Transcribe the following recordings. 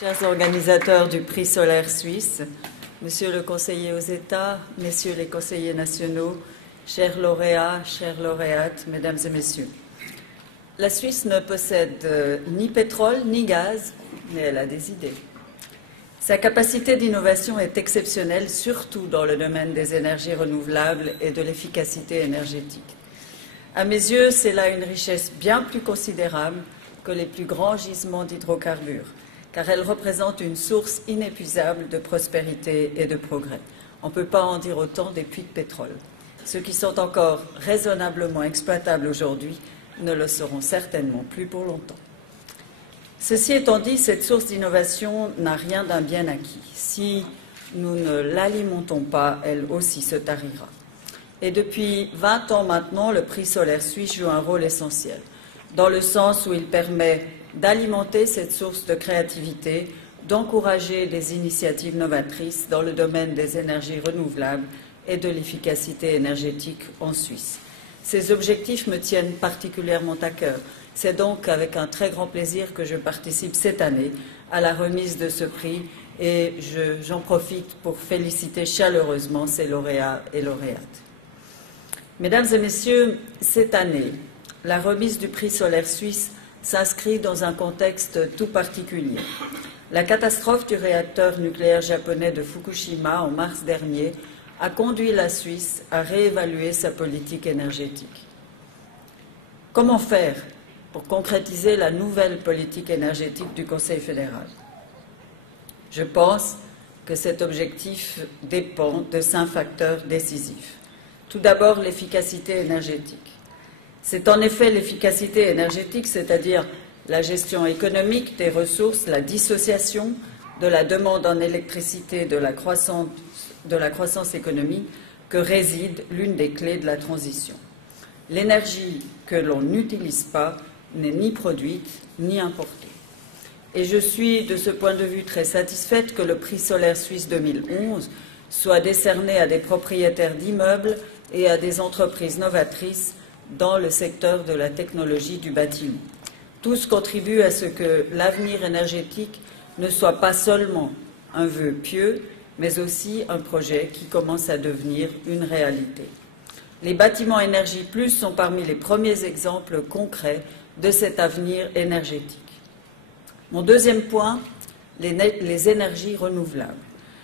Chers organisateurs du prix solaire suisse, Monsieur le conseiller aux États, Messieurs les conseillers nationaux, chers lauréats, chères lauréates, Mesdames et Messieurs. La Suisse ne possède ni pétrole ni gaz, mais elle a des idées. Sa capacité d'innovation est exceptionnelle, surtout dans le domaine des énergies renouvelables et de l'efficacité énergétique. À mes yeux, c'est là une richesse bien plus considérable que les plus grands gisements d'hydrocarbures, car elle représente une source inépuisable de prospérité et de progrès. On ne peut pas en dire autant des puits de pétrole. Ceux qui sont encore raisonnablement exploitables aujourd'hui ne le seront certainement plus pour longtemps. Ceci étant dit, cette source d'innovation n'a rien d'un bien acquis. Si nous ne l'alimentons pas, elle aussi se tarira. Et depuis 20 ans maintenant, le prix solaire suisse joue un rôle essentiel, dans le sens où il permet d'alimenter cette source de créativité, d'encourager des initiatives novatrices dans le domaine des énergies renouvelables et de l'efficacité énergétique en Suisse. Ces objectifs me tiennent particulièrement à cœur. C'est donc avec un très grand plaisir que je participe cette année à la remise de ce prix et j'en profite pour féliciter chaleureusement ces lauréats et lauréates. Mesdames et Messieurs, cette année, la remise du prix solaire suisse s'inscrit dans un contexte tout particulier. La catastrophe du réacteur nucléaire japonais de Fukushima en mars dernier a conduit la Suisse à réévaluer sa politique énergétique. Comment faire pour concrétiser la nouvelle politique énergétique du Conseil fédéral? Je pense que cet objectif dépend de 5 facteurs décisifs. Tout d'abord, l'efficacité énergétique. C'est en effet l'efficacité énergétique, c'est-à-dire la gestion économique des ressources, la dissociation de la demande en électricité de la croissance économique, que réside l'une des clés de la transition. L'énergie que l'on n'utilise pas n'est ni produite ni importée. Et je suis de ce point de vue très satisfaite que le prix solaire suisse 2011 soit décerné à des propriétaires d'immeubles et à des entreprises novatrices dans le secteur de la technologie du bâtiment. Tous contribuent à ce que l'avenir énergétique ne soit pas seulement un vœu pieux, mais aussi un projet qui commence à devenir une réalité. Les bâtiments Énergie Plus sont parmi les premiers exemples concrets de cet avenir énergétique. Mon deuxième point, les énergies renouvelables.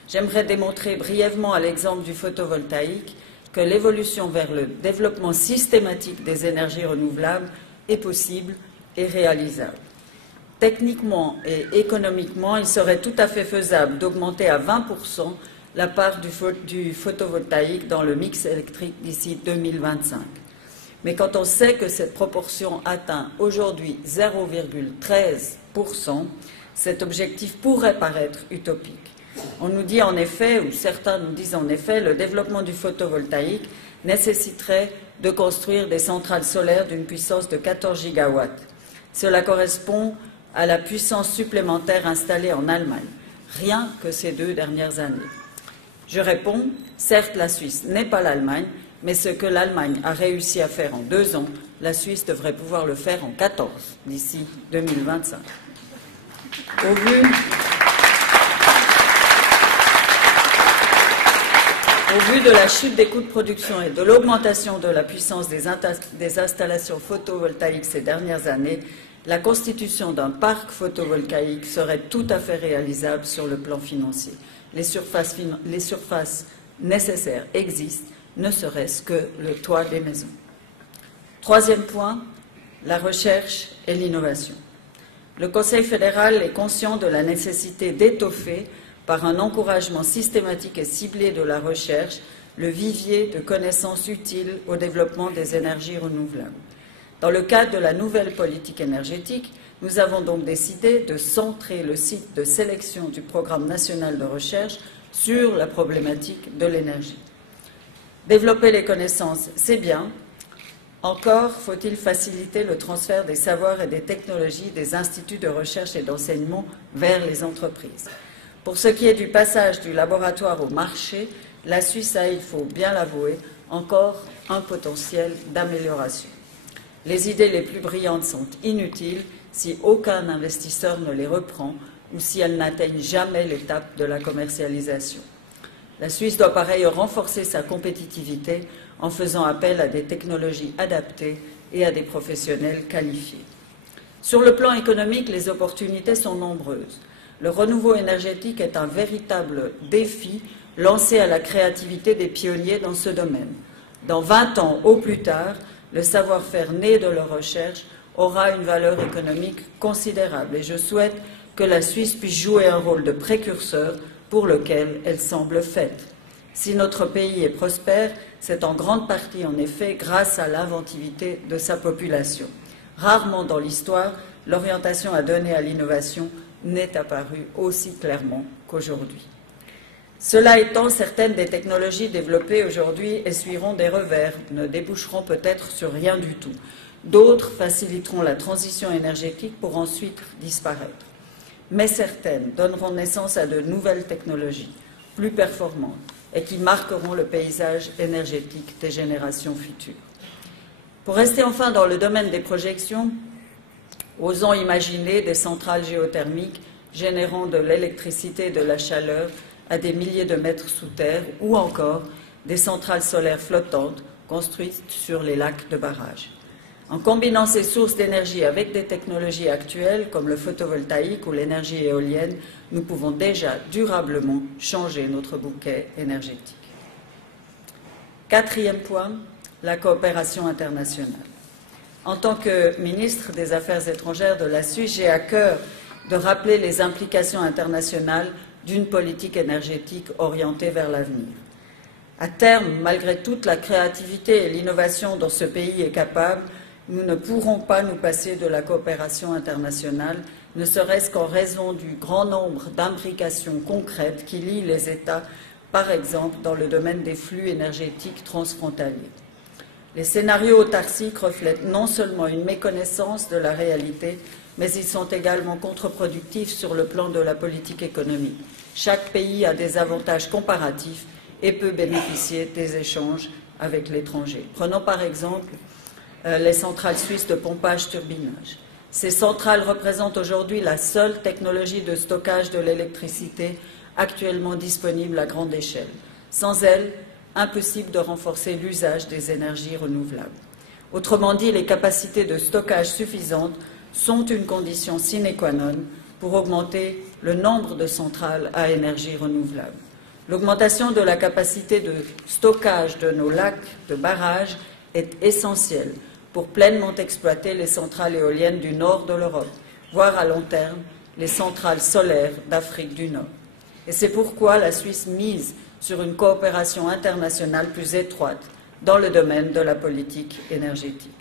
J'aimerais démontrer brièvement à l'exemple du photovoltaïque que l'évolution vers le développement systématique des énergies renouvelables est possible et réalisable. Techniquement et économiquement, il serait tout à fait faisable d'augmenter à 20% la part du photovoltaïque dans le mix électrique d'ici 2025. Mais quand on sait que cette proportion atteint aujourd'hui 0,13%, cet objectif pourrait paraître utopique. On nous dit en effet, ou certains nous disent en effet, le développement du photovoltaïque nécessiterait de construire des centrales solaires d'une puissance de 14 gigawatts. Cela correspond à la puissance supplémentaire installée en Allemagne, rien que ces 2 dernières années. Je réponds, certes la Suisse n'est pas l'Allemagne, mais ce que l'Allemagne a réussi à faire en 2 ans, la Suisse devrait pouvoir le faire en 14 d'ici 2025. Au vu de la chute des coûts de production et de l'augmentation de la puissance des installations photovoltaïques ces dernières années, la constitution d'un parc photovoltaïque serait tout à fait réalisable sur le plan financier. Les surfaces nécessaires existent, ne serait-ce que le toit des maisons. Troisième point, la recherche et l'innovation. Le Conseil fédéral est conscient de la nécessité d'étoffer par un encouragement systématique et ciblé de la recherche, le vivier de connaissances utiles au développement des énergies renouvelables. Dans le cadre de la nouvelle politique énergétique, nous avons donc décidé de centrer le site de sélection du Programme national de recherche sur la problématique de l'énergie. Développer les connaissances, c'est bien. Encore faut-il faciliter le transfert des savoirs et des technologies des instituts de recherche et d'enseignement vers les entreprises. Pour ce qui est du passage du laboratoire au marché, la Suisse a, il faut bien l'avouer, encore un potentiel d'amélioration. Les idées les plus brillantes sont inutiles si aucun investisseur ne les reprend, ou si elles n'atteignent jamais l'étape de la commercialisation. La Suisse doit par ailleurs renforcer sa compétitivité en faisant appel à des technologies adaptées et à des professionnels qualifiés. Sur le plan économique, les opportunités sont nombreuses. Le renouveau énergétique est un véritable défi lancé à la créativité des pionniers dans ce domaine. Dans 20 ans au plus tard, le savoir-faire né de leur recherche aura une valeur économique considérable et je souhaite que la Suisse puisse jouer un rôle de précurseur pour lequel elle semble faite. Si notre pays est prospère, c'est en grande partie en effet grâce à l'inventivité de sa population. Rarement dans l'histoire, l'orientation à donner à l'innovation n'est apparue aussi clairement qu'aujourd'hui. Cela étant, certaines des technologies développées aujourd'hui essuieront des revers, ne déboucheront peut-être sur rien du tout. D'autres faciliteront la transition énergétique pour ensuite disparaître. Mais certaines donneront naissance à de nouvelles technologies, plus performantes, et qui marqueront le paysage énergétique des générations futures. Pour rester enfin dans le domaine des projections, osons imaginer des centrales géothermiques générant de l'électricité et de la chaleur à des milliers de mètres sous terre, ou encore des centrales solaires flottantes construites sur les lacs de barrage. En combinant ces sources d'énergie avec des technologies actuelles comme le photovoltaïque ou l'énergie éolienne, nous pouvons déjà durablement changer notre bouquet énergétique. Quatrième point, la coopération internationale. En tant que ministre des Affaires étrangères de la Suisse, j'ai à cœur de rappeler les implications internationales d'une politique énergétique orientée vers l'avenir. À terme, malgré toute la créativité et l'innovation dont ce pays est capable, nous ne pourrons pas nous passer de la coopération internationale, ne serait-ce qu'en raison du grand nombre d'imbrications concrètes qui lient les États, par exemple dans le domaine des flux énergétiques transfrontaliers. Les scénarios autarciques reflètent non seulement une méconnaissance de la réalité, mais ils sont également contre-productifs sur le plan de la politique économique. Chaque pays a des avantages comparatifs et peut bénéficier des échanges avec l'étranger. Prenons par exemple les centrales suisses de pompage-turbinage. Ces centrales représentent aujourd'hui la seule technologie de stockage de l'électricité actuellement disponible à grande échelle. Sans elles, impossible de renforcer l'usage des énergies renouvelables. Autrement dit, les capacités de stockage suffisantes sont une condition sine qua non pour augmenter le nombre de centrales à énergie renouvelable. L'augmentation de la capacité de stockage de nos lacs de barrage est essentielle pour pleinement exploiter les centrales éoliennes du nord de l'Europe, voire à long terme les centrales solaires d'Afrique du Nord. Et c'est pourquoi la Suisse mise sur une coopération internationale plus étroite dans le domaine de la politique énergétique.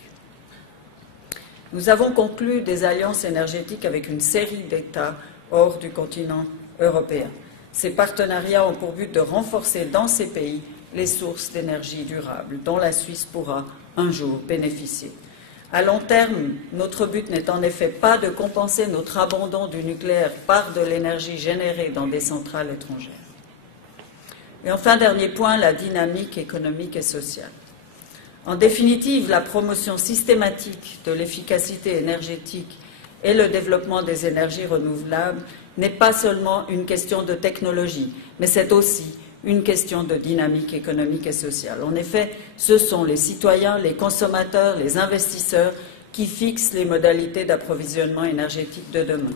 Nous avons conclu des alliances énergétiques avec une série d'États hors du continent européen. Ces partenariats ont pour but de renforcer dans ces pays les sources d'énergie durable dont la Suisse pourra un jour bénéficier. À long terme, notre but n'est en effet pas de compenser notre abandon du nucléaire par de l'énergie générée dans des centrales étrangères. Et enfin, dernier point, la dynamique économique et sociale. En définitive, la promotion systématique de l'efficacité énergétique et le développement des énergies renouvelables n'est pas seulement une question de technologie, mais c'est aussi une question de dynamique économique et sociale. En effet, ce sont les citoyens, les consommateurs, les investisseurs qui fixent les modalités d'approvisionnement énergétique de demain.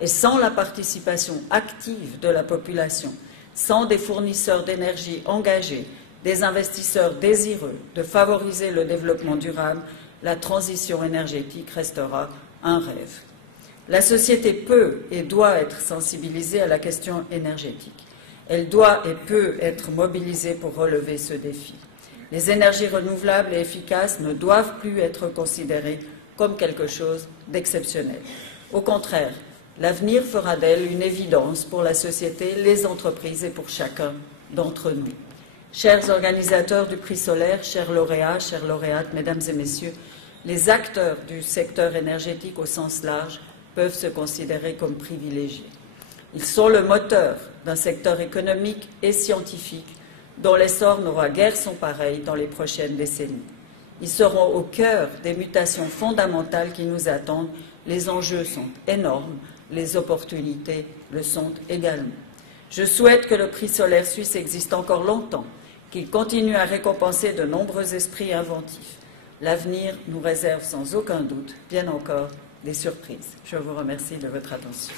Et sans la participation active de la population, sans des fournisseurs d'énergie engagés, des investisseurs désireux de favoriser le développement durable, la transition énergétique restera un rêve. La société peut et doit être sensibilisée à la question énergétique. Elle doit et peut être mobilisée pour relever ce défi. Les énergies renouvelables et efficaces ne doivent plus être considérées comme quelque chose d'exceptionnel. Au contraire, l'avenir fera d'elle une évidence pour la société, les entreprises et pour chacun d'entre nous. Chers organisateurs du prix solaire, chers lauréates, mesdames et messieurs, les acteurs du secteur énergétique au sens large peuvent se considérer comme privilégiés. Ils sont le moteur d'un secteur économique et scientifique dont l'essor n'aura guère son pareil dans les prochaines décennies. Ils seront au cœur des mutations fondamentales qui nous attendent. Les enjeux sont énormes. les opportunités le sont également. Je souhaite que le prix Solaire suisse existe encore longtemps, qu'il continue à récompenser de nombreux esprits inventifs. L'avenir nous réserve sans aucun doute, bien encore, des surprises. Je vous remercie de votre attention.